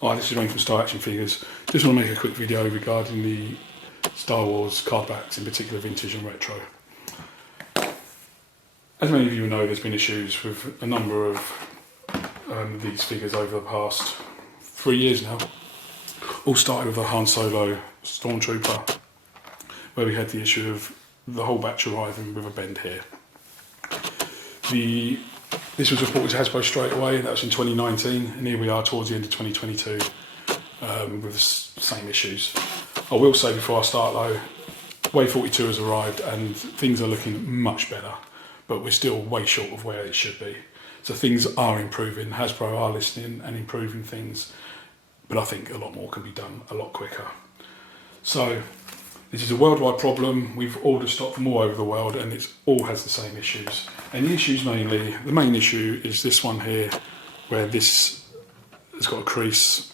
Hi, this is Wayne from Star Action Figures. Just want to make a quick video regarding the Star Wars cardbacks, in particular vintage and retro. As many of you know, there's been issues with a number of these figures over the past 3 years now. All started with a Han Solo Stormtrooper, where we had the issue of the whole batch arriving with a bend here. This was reported to Hasbro straight away, that was in 2019, and here we are towards the end of 2022 with the same issues. I will say before I start though, Wave 42 has arrived and things are looking much better, but we're still way short of where it should be. So things are improving, Hasbro are listening and improving things, but I think a lot more can be done a lot quicker. So this is a worldwide problem. We've ordered stock from all over the world and it all has the same issues. And the issues mainly, the main issue is this one here, where this has got a crease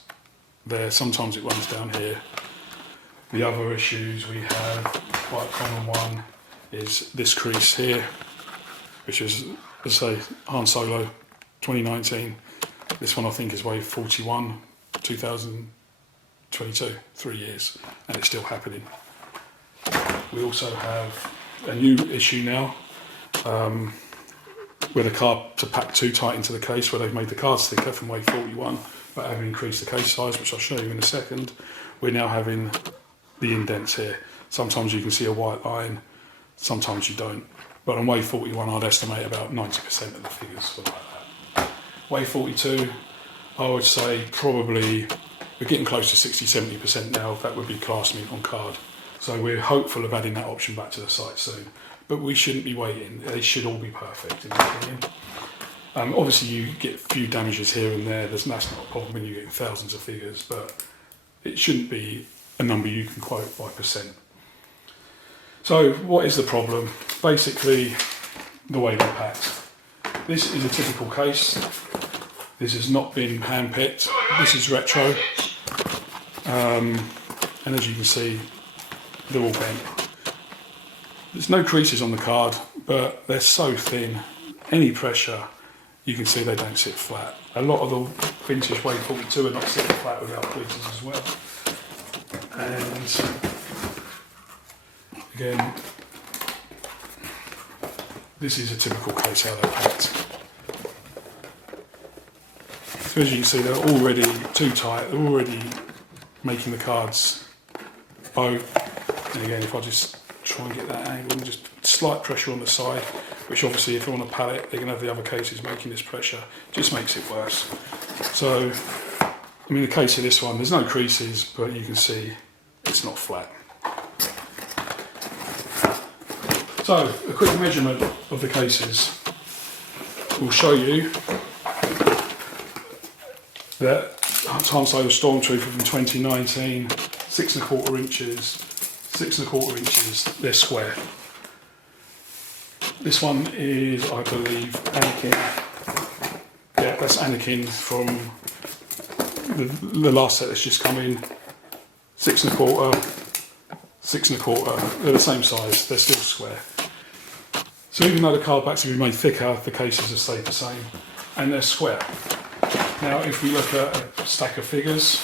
there. Sometimes it runs down here. The other issues we have, quite a common one, is this crease here, which is, as I say, Han Solo 2019. This one I think is Wave 41, 2022, 3 years, and it's still happening. We also have a new issue now, where the cards are packed too tight into the case, where they've made the cards thicker from Wave 41, but having increased the case size, which I'll show you in a second. We're now having the indents here. Sometimes you can see a white line, sometimes you don't. But on Wave 41, I'd estimate about 90% of the figures were like that. Wave 42, I would say probably, we're getting close to 60-70% now. That would be class mint on card. So we're hopeful of adding that option back to the site soon. But we shouldn't be waiting. They should all be perfect, in my opinion. Obviously, you get a few damages here and there. That's not a problem when you're getting thousands of figures, but it shouldn't be a number you can quote by percent. So what is the problem? Basically, the way they're packed. This is a typical case. This has not been hand-picked. This is retro. And as you can see, they're all bent. There's no creases on the card, but they're so thin. Any pressure, you can see they don't sit flat. A lot of the vintage Wave 42 are not sitting flat without creases as well. And again, this is a typical case how they're packed. So as you can see, they're already too tight. They're already making the cards bow. And again, if I just try and get that angle, and just slight pressure on the side, which obviously if they're on a pallet, they're going to have the other cases making this pressure, just makes it worse. So, I mean, the case of this one, there's no creases, but you can see it's not flat. So, a quick measurement of the cases will show you that Han Solo Stormtrooper from 2019, 6 1/4 inches, 6 1/4 inches, they're square. This one is, I believe, Anakin. Yeah, that's Anakin from the last set that's just come in. 6 1/4, 6 1/4, they're the same size, they're still square. So even though the cardbacks have been made thicker, the cases have stayed the same, and they're square. Now, if we look at a stack of figures,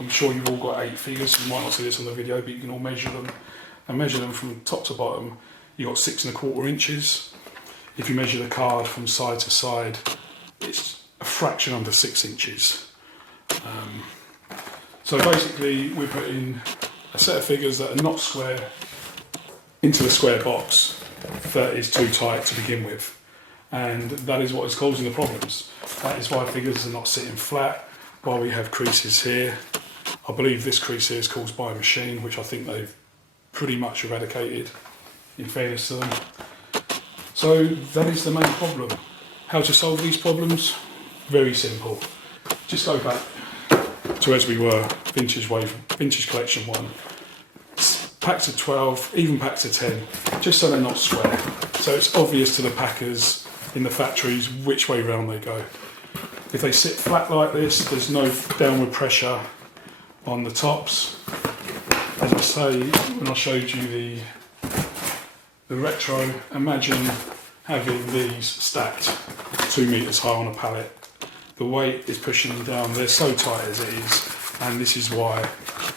I'm sure you've all got 8 figures. You might not see this on the video, but you can all measure them. And measure them from top to bottom. You've got 6 1/4 inches. If you measure the card from side to side, it's a fraction under 6 inches. So basically, we're putting a set of figures that are not square into a square box that is too tight to begin with. And that is what is causing the problems. That is why figures are not sitting flat, why we have creases here. I believe this crease here is caused by a machine, which I think they've pretty much eradicated, in fairness to them. So that is the main problem. How to solve these problems? Very simple. Just go back to as we were, vintage collection 1. Packs of 12, even packs of 10, just so they're not square. So it's obvious to the packers in the factories which way round they go. If they sit flat like this, there's no downward pressure on the tops. As I say, when I showed you the retro, imagine having these stacked 2 meters high on a pallet. the weight is pushing them down. They're so tight as it is, and this is why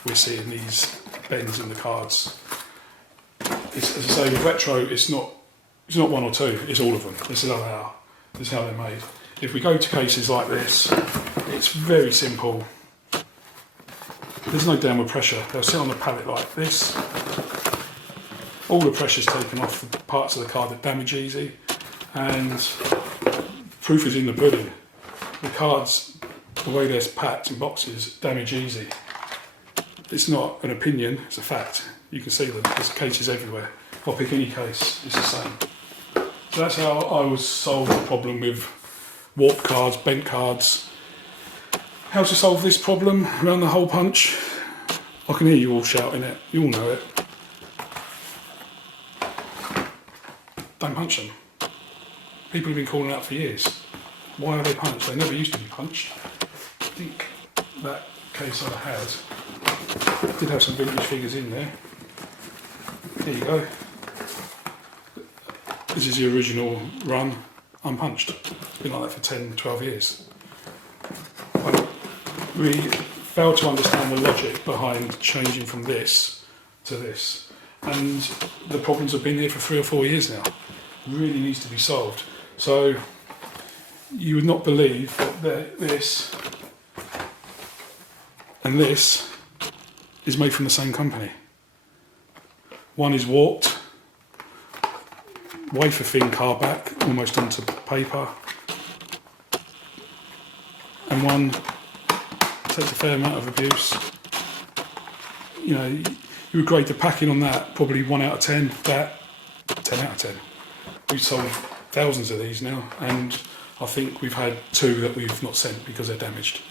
we're seeing these bends in the cards. As I say, with retro, it's not one or two, it's all of them. This is how they are. This is how they're made. If we go to cases like this, it's very simple. There's no downward pressure. They'll sit on the pallet like this. All the pressure's taken off the parts of the card that damage easy, and proof is in the pudding. The cards, the way they're packed in boxes, damage easy. It's not an opinion, it's a fact. You can see them, there's cases everywhere. I'll pick any case, it's the same. So that's how I was solved the problem with warped cards, bent cards. How to solve this problem around the hole punch? I can hear you all shouting it, you all know it. Don't punch them. People have been calling out for years. Why are they punched? They never used to be punched. I think that case I had did have some vintage figures in there. Here you go. This is the original run, unpunched. It's been like that for 10, 12 years. We failed to understand the logic behind changing from this to this. And the problems have been here for 3 or 4 years now. It really needs to be solved. So you would not believe that this and this is made from the same company. One is warped, wafer thin cardback, almost onto paper, and one takes a fair amount of abuse. You know, you would grade the packing on that probably 1 out of 10, that 10 out of 10. We've sold thousands of these now, and I think we've had 2 that we've not sent because they're damaged.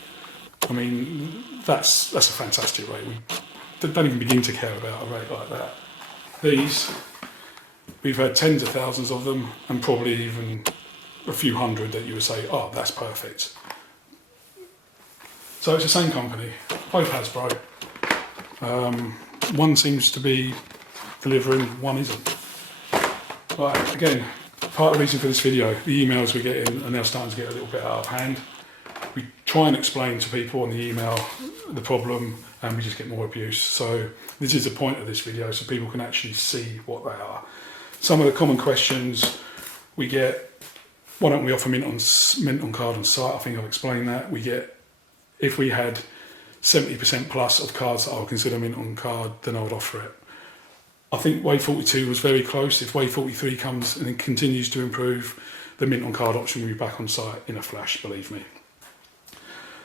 I mean, that's a fantastic rate. We don't even begin to care about a rate like that. These, we've had tens of thousands of them, and probably even a few hundred that you would say, oh, that's perfect. So it's the same company, both Hasbro. One seems to be delivering, one isn't. But again, part of the reason for this video, the emails we're getting are now starting to get a little bit out of hand. We try and explain to people on the email the problem, and we just get more abuse. So this is the point of this video, so people can actually see what they are. Some of the common questions we get: why don't we offer mint on card on site? I think I've explained that. We get, if we had 70% plus of cards that I would consider mint on card, then I would offer it. I think Wave 42 was very close. If Wave 43 comes and continues to improve, the mint on card option will be back on site in a flash, believe me.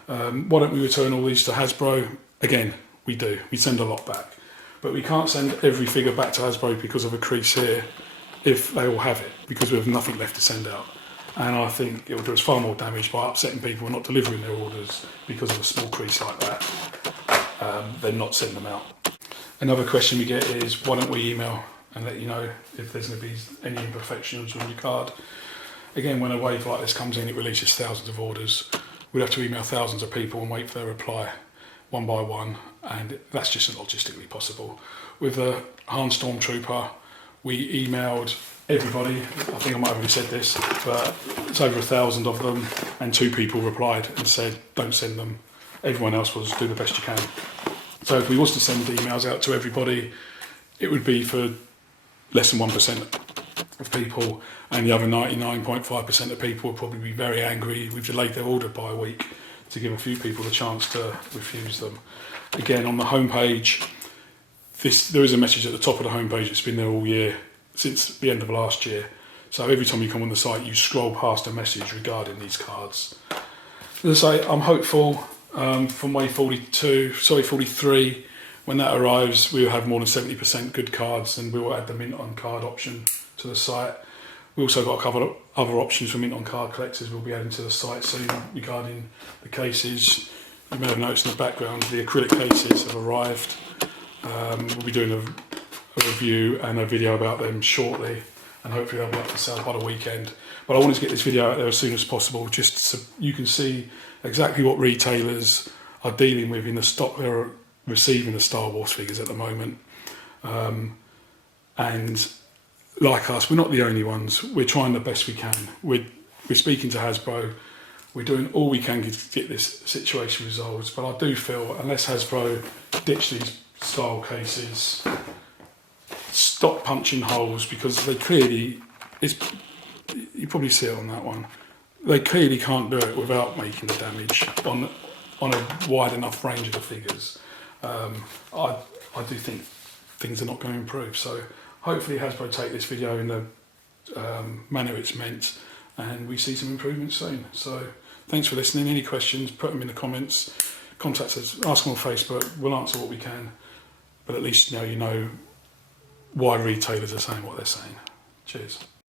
Why don't we return all these to Hasbro? Again, we do. We send a lot back. But we can't send every figure back to Hasbro because of a crease here if they all have it, because we have nothing left to send out. And I think it will do us far more damage by upsetting people and not delivering their orders because of a small crease like that, than not sending them out. Another question we get is, why don't we email and let you know if there's going to be any imperfections on your card? Again, when a wave like this comes in, it releases thousands of orders. We'd have to email thousands of people and wait for their reply one by one, and that's just not logistically possible. With the Han Stormtrooper, we emailed everybody. I think I might have already said this, but it's over 1,000 of them, and 2 people replied and said, don't send them. Everyone else was, do the best you can. So if we was to send emails out to everybody, it would be for less than 1% of people, and the other 99.5% of people would probably be very angry. We've delayed their order by a week to give a few people the chance to refuse them. Again, on the homepage, there is a message at the top of the homepage. It's been there all year, since the end of last year. So every time you come on the site, you scroll past a message regarding these cards. As I say, I'm hopeful from Wave 43, when that arrives, we'll have more than 70% good cards, and we will add the mint on card option to the site. We also got a couple of other options for mint on card collectors we'll be adding to the site soon regarding the cases. You may have noticed in the background the acrylic cases have arrived. We'll be doing a review and a video about them shortly, and hopefully they'll be up for sale by the weekend. But I wanted to get this video out there as soon as possible, just so you can see exactly what retailers are dealing with in the stock they're receiving the Star Wars figures at the moment. And like us, we're not the only ones. We're trying the best we can. We're speaking to Hasbro. we're doing all we can to get this situation resolved. But I do feel, unless Hasbro ditch these style cases, stop punching holes, because they clearly, you probably see it on that one, they clearly can't do it without making the damage on a wide enough range of the figures. I do think things are not going to improve. So hopefully Hasbro take this video in the manner it's meant, and we see some improvements soon. So thanks for listening. Any questions, put them in the comments, contact us, ask them on Facebook, we'll answer what we can, but at least now you know why retailers are saying what they're saying. Cheers.